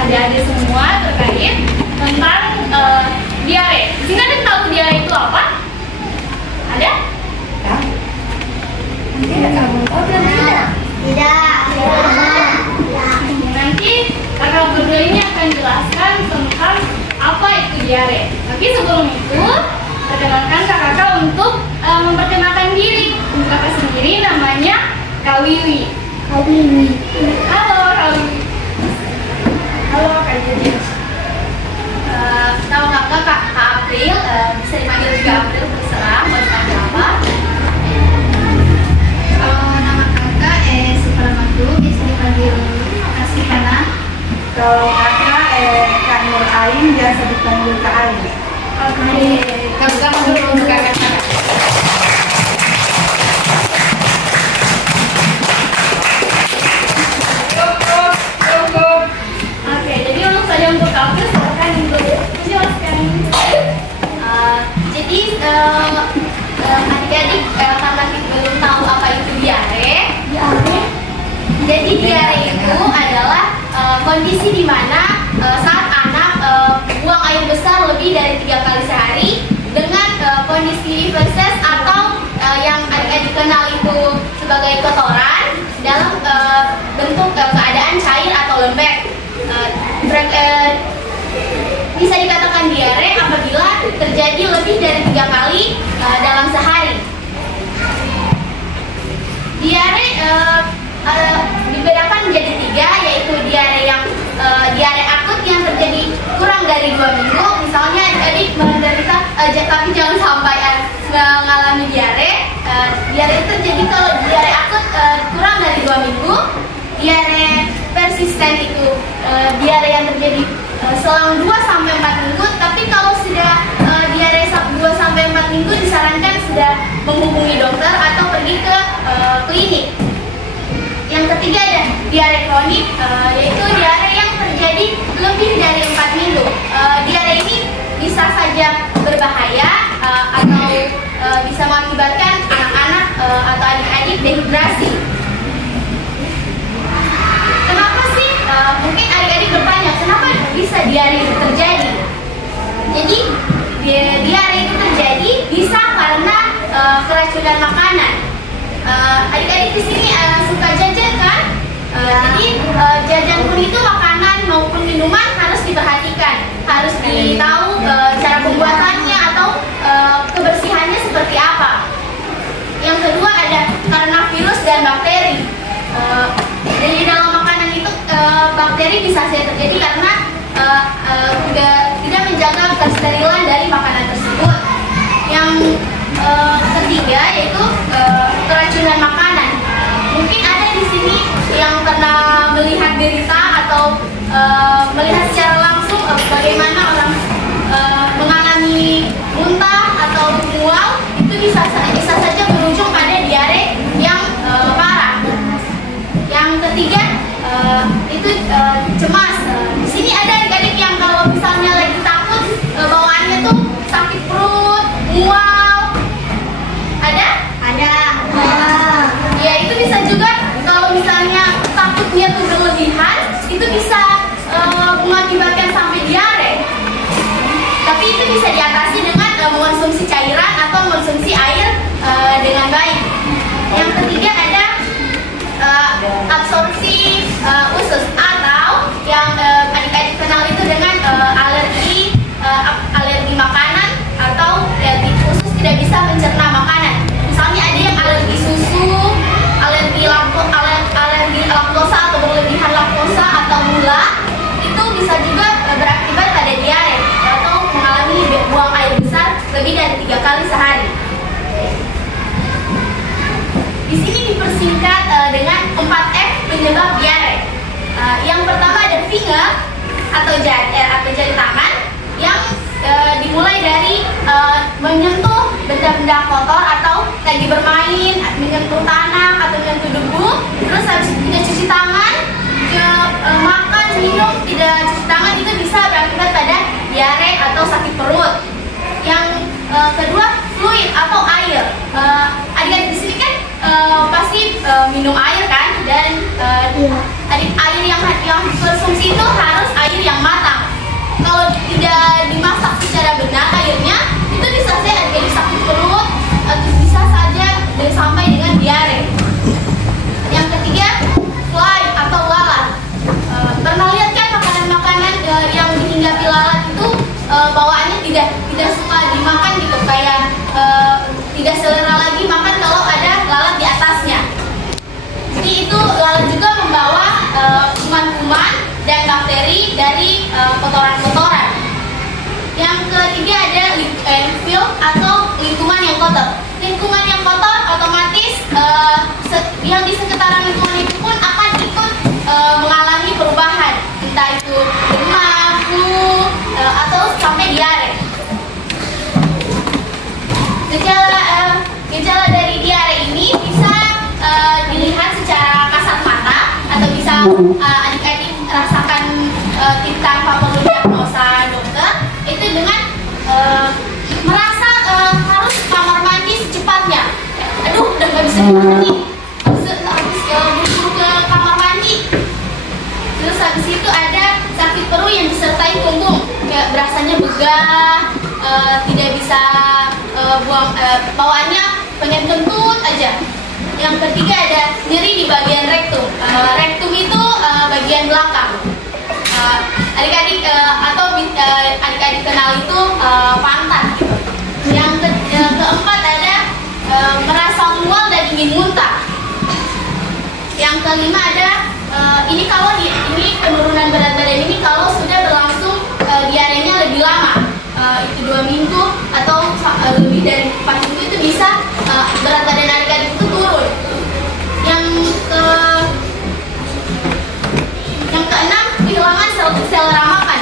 Adik-adik semua terkait tentang diare. Di sini ada yang tahu diare itu apa? Ada? Tidak. Nanti kakak berdua ini akan jelaskan tentang apa itu diare. Tapi sebelum itu, perkenalkan kakak untuk memperkenalkan diri. Untuk kakak sendiri namanya Kak Wiwi. Halo Kak Wiwi. Halo Kak Jadi. Nama kakak Kak April, bisa dipanggil juga April, terserah mau dipanggil apa. Nama kakak Suparmatu, bisa dipanggil Kasihana. Kalau kakak Kak Nur Ain, biasa dipanggil Kak Ain. Oke, kakak dulu untuk kakak. Oke, jadi untuk saja untuk kamu silakan untuk menjelaskan. Jadi adik-adik karena belum tahu apa itu diare. Jadi diare itu adalah kondisi di mana saat anak buang air besar lebih dari 3 kali sehari dengan kondisi feses atau yang adik-adik kenal itu sebagai kotoran dalam bentuk keadaan cair atau lembek. Bisa dikatakan diare apabila terjadi lebih dari 3 kali dalam sehari. Diare dibedakan menjadi 3, yaitu diare yang diare akut yang terjadi kurang dari 2 minggu. Misalnya adik menderita tapi jangan sampai mengalami diare. Diare itu terjadi kalau diare akut kurang dari 2 minggu. Diare persisten itu diare yang terjadi selang 2-4 minggu. Tapi kalau sudah diare 2-4 minggu, disarankan sudah menghubungi dokter atau pergi ke klinik. Yang ketiga ada diare kronik, yaitu diare yang terjadi lebih dari 4 minggu. Diare ini bisa saja berbahaya atau bisa mengakibatkan anak-anak atau adik-adik dehidrasi. Kenapa sih? Mungkin adik-adik bertanya, kenapa bisa diare itu terjadi? Jadi diare itu terjadi bisa karena keracunan makanan. Adik-adik di sini suka jajan kan? Jadi jajan pun itu makanan maupun minuman harus diperhatikan, harus ditahu cara pembuatannya atau kebersihannya seperti apa. Yang kedua ada karena virus dan bakteri. Dari dalam makanan itu bakteri bisa saja terjadi karena tidak menjaga kesterilan dari makanan tersebut. Yang ketiga yaitu keracunan makanan. Mungkin ada di sini yang pernah melihat berita atau melihat secara langsung bagaimana orang mengalami muntah atau mual, itu bisa saja berujung pada diare yang parah. Yang ketiga itu cemas. Di sini ada adik-adik yang kalau misalnya lagi takut bawaannya tuh sakit perut, mual. Ada? Ya itu bisa juga kalau misalnya takutnya tuh berlebihan, itu bisa mengakibatkan sampai diare. Tapi itu bisa diatasi dengan mengonsumsi cairan atau mengonsumsi air dengan baik. Yang ketiga ada absorpsi usus atau yang adik-adik kenal itu dengan alergi makanan atau alergi usus tidak bisa mencerna makanan. Misalnya ada yang alergi susu, alergi laktosa atau berlebihan laktosa atau gula, itu bisa juga berakibat pada diare atau mengalami buang air besar lebih dari 3 kali sehari. Di sini dipersingkat dengan 4F penyebab diare. Yang pertama ada finger atau jari tangan yang dimulai dari menyentuh benda-benda kotor atau lagi bermain, menyentuh tanah atau menyentuh debu. Terus habis itu tidak cuci tangan, makan, minum tidak cuci tangan, itu bisa berakibat pada diare kotoran-kotoran. Yang ketiga ada landfill atau lingkungan yang kotor. Lingkungan yang kotor otomatis yang di sekitaran lingkungan itu pun akan ikut mengalami perubahan, entah itu demam, flu, atau sampai diare. Gejala dari diare ini bisa dilihat secara kasat mata atau bisa adik-adik rasakan tanpa perlu diagnosa dokter, itu dengan merasa harus ke kamar mandi secepatnya. Aduh, udah gak bisa mandi, harus buru-buru ke kamar mandi. Terus habis itu ada sakit perut yang disertai punggung, kayak berasanya begah, tidak bisa buang, bawaannya pengen kentut aja. Yang ketiga ada nyeri di bagian rektum. Rektum itu bagian belakang. Adik-adik atau adik-adik kenal itu pantat gitu. Yang keempat ada merasa mual dan ingin muntah. Yang kelima ada ini penurunan berat badan ini kalau sudah berlangsung diarenya lebih lama, itu 2 minggu atau lebih dari 4 minggu, itu bisa berat badan adik-adik itu turun. Yang keenam, kehilangan sel ramakan.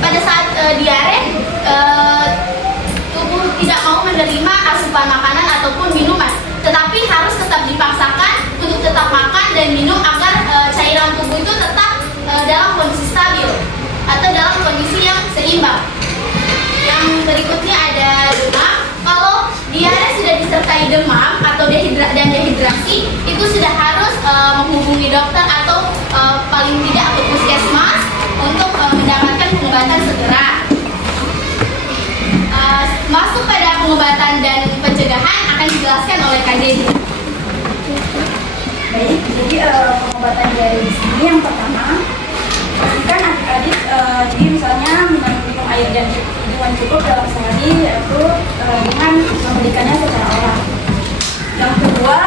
Pada saat diare, tubuh tidak mau menerima asupan makanan ataupun minuman, tetapi harus tetap dipaksakan untuk tetap makan dan minum agar cairan tubuh itu tetap dalam kondisi stabil atau dalam kondisi yang seimbang. Yang berikutnya ada demam. Kalau diare sudah disertai demam atau dehidrasi, itu sudah harus menghubungi dokter atau paling tidak ke puskesmas untuk mendapatkan pengobatan segera. Masuk pada pengobatan dan pencegahan akan dijelaskan oleh Kak Dedi. Baik, jadi pengobatan diare di sini yang pertama, pastikan adik-adik jadi misalnya minum air dan minuman cukup dalam sehari, yaitu dengan memberikannya secara oral. Yang kedua,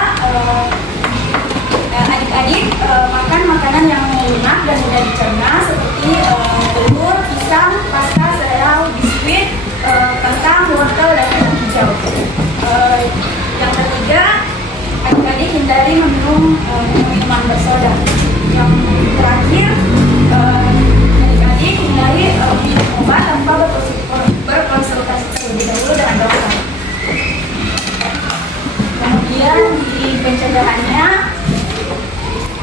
adik-adik makan makanan yang lunak dan mudah dicerna seperti telur, pisang, pasta, sereal, biskuit, kentang, wortel, dan kacang hijau. Yang ketiga, adik-adik hindari meminum minuman bersoda. Yang terakhir, adik-adik hindari minum obat tanpa berkonsultasi terlebih dahulu dengan dokter. Kemudian di pencegahannya,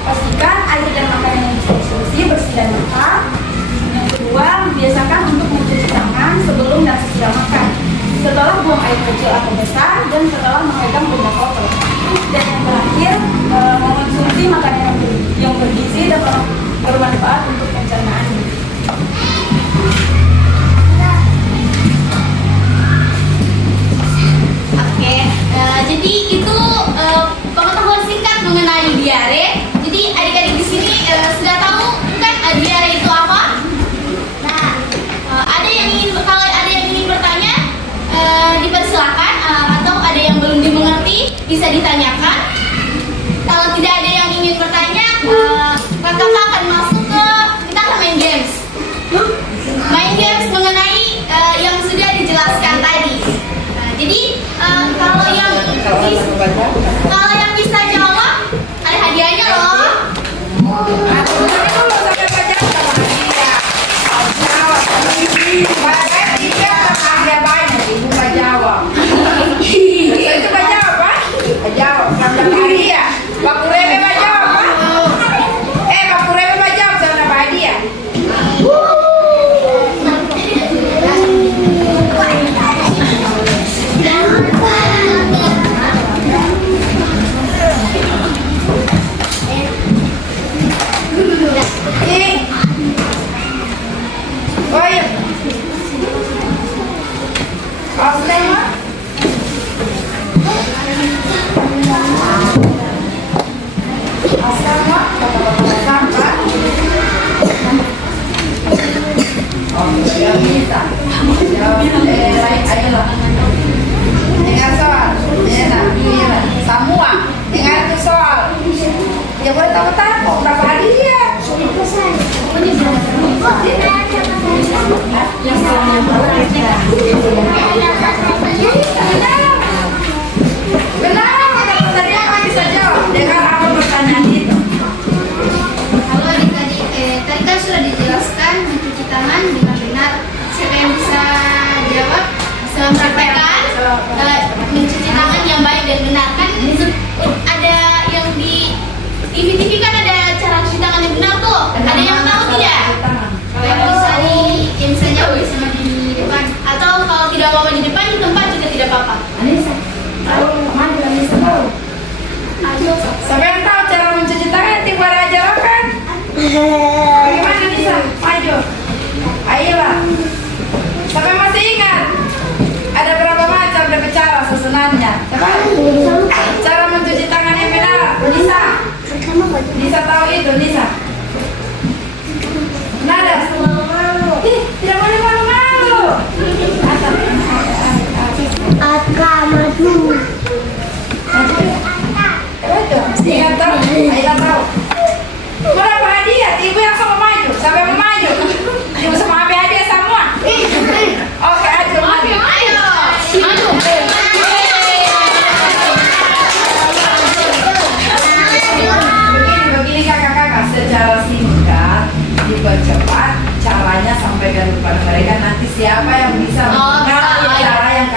pastikan air dan makanan yang dikonsumsi bersih dan lengkap. Yang kedua, biasakan untuk mencuci tangan sebelum dan sesudah makan, setelah buang air kecil atau besar, dan setelah memegang benda kotor. Dan yang terakhir, mengonsumsi makanan yang bergizi dan bermanfaat untuk pencernaan. Oke, jadi itu pengetahuan singkat mengenai diare. Jadi adik-adik di sini sudah tahu kan diare itu apa? Nah, kalau ada yang ingin bertanya, dipersilakan, atau ada yang belum dimengerti bisa ditanyakan. Kalau tidak ada yang ingin bertanya, kakak akan masuk ke kita akan main games. Main games mengenai yang sudah dijelaskan tadi. Jadi kalau yang bisa jawab ada hadiahnya loh.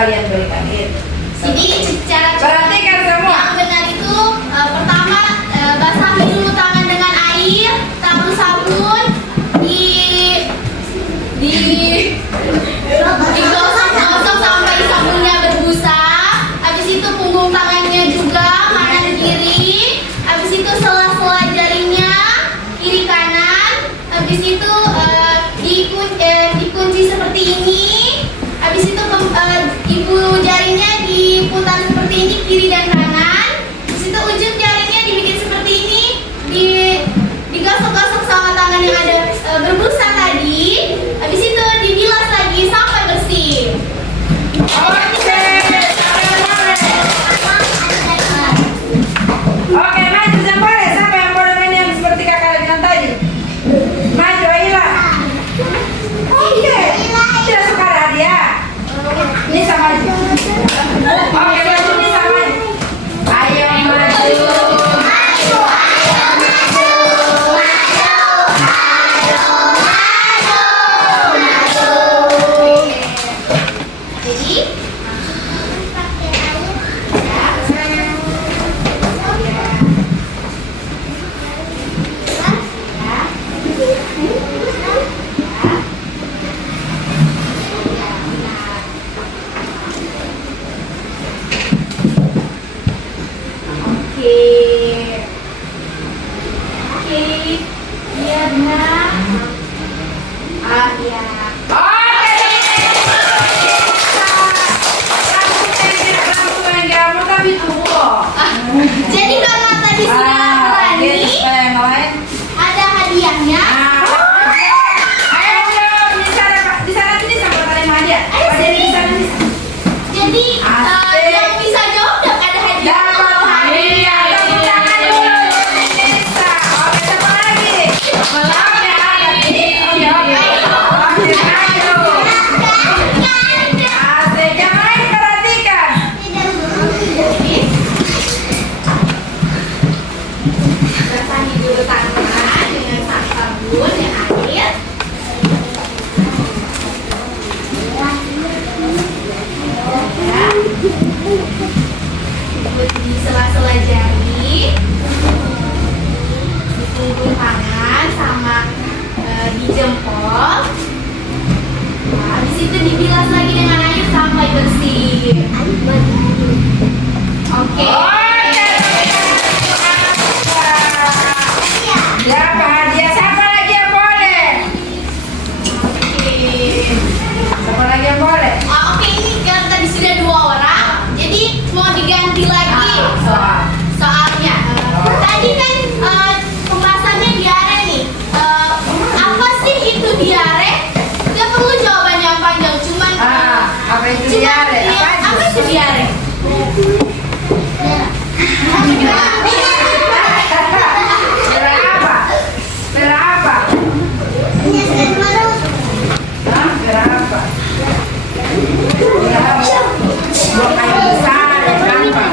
kalian berikan itu. Jadi cara Perhatikan semua. yang benar itu pertama basahi dulu tangan dengan air, taruh sabun digosok sampai sabunnya berbusa. Habis itu punggung tangannya juga kanan kiri. Habis itu sela-sela jarinya kiri kanan. Habis itu dikunci seperti ini. Habis itu ibu jarinya diputar seperti ini kiri dan kanan. Habis itu ujung jarinya dibikin seperti ini, digosok-gosok sama tangan yang ada berbusa tadi. Habis itu dibilas lagi sampai bersih. Oke, maju jempolnya. Siapa yang mau dengan yang seperti kakak bilang tadi? Maju, Aila. Oke, tidak suka hadiah. Nisa maju. Oke, maju Nisa maju. Ayo maju. Jadi Oke, iya benar. Iya. Jadi karena tadi sudah berani, ada hadiahnya. Jadi yang bisa jawab dapat ada hadiah. Basahi dulu tangan dengan sabun dan air. Di sela-sela jari, di punggung tangan sama di jempol. Nah, habis itu dibilas lagi dengan air sampai bersih. Oke. Siapa hadiah? Siapa lagi yang boleh? Siapa lagi yang boleh? Oke, ini kan tadi sudah 2 orang, jadi mau diganti lagi soalnya. Tadi kan pembahasannya diare nih. Apa sih itu diare? Gak perlu jawabannya yang panjang, cuman Apa itu diare? apa itu diare? Berapa? Hah? Berapa? Buang air besar, berapa?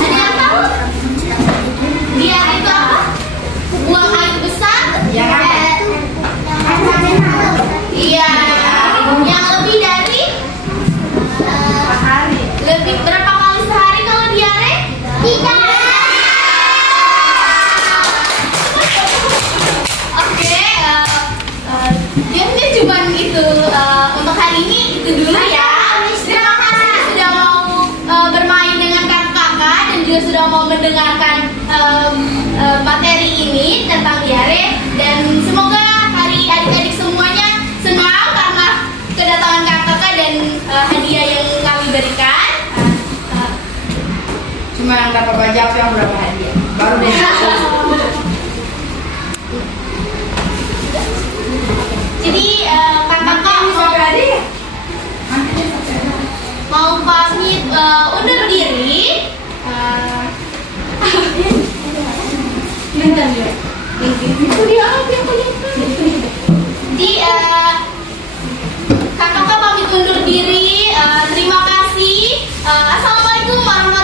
Ada apa? Diare itu apa? Buang air besar? Yang apa? Iya. Yang lebih dari Hari. lebih berapa kali sehari kalau diare? 3. Oke, jadi cuma itu untuk hari ini itu dulu ya. Terima kasih sudah mau bermain dengan kakak-kakak dan juga sudah mau mendengarkan materi ini tentang diare, dan semoga hari adik-adik semuanya senang karena kedatangan kakak-kakak dan hadiah yang kami berikan. Cuma yang dapat jawab yang berapa hadiah? Baru deh. Jadi kakak-kakak mau pamit undur diri. Jadi kakak-kakak pamit undur diri. Terima kasih. Assalamualaikum warahmatullahi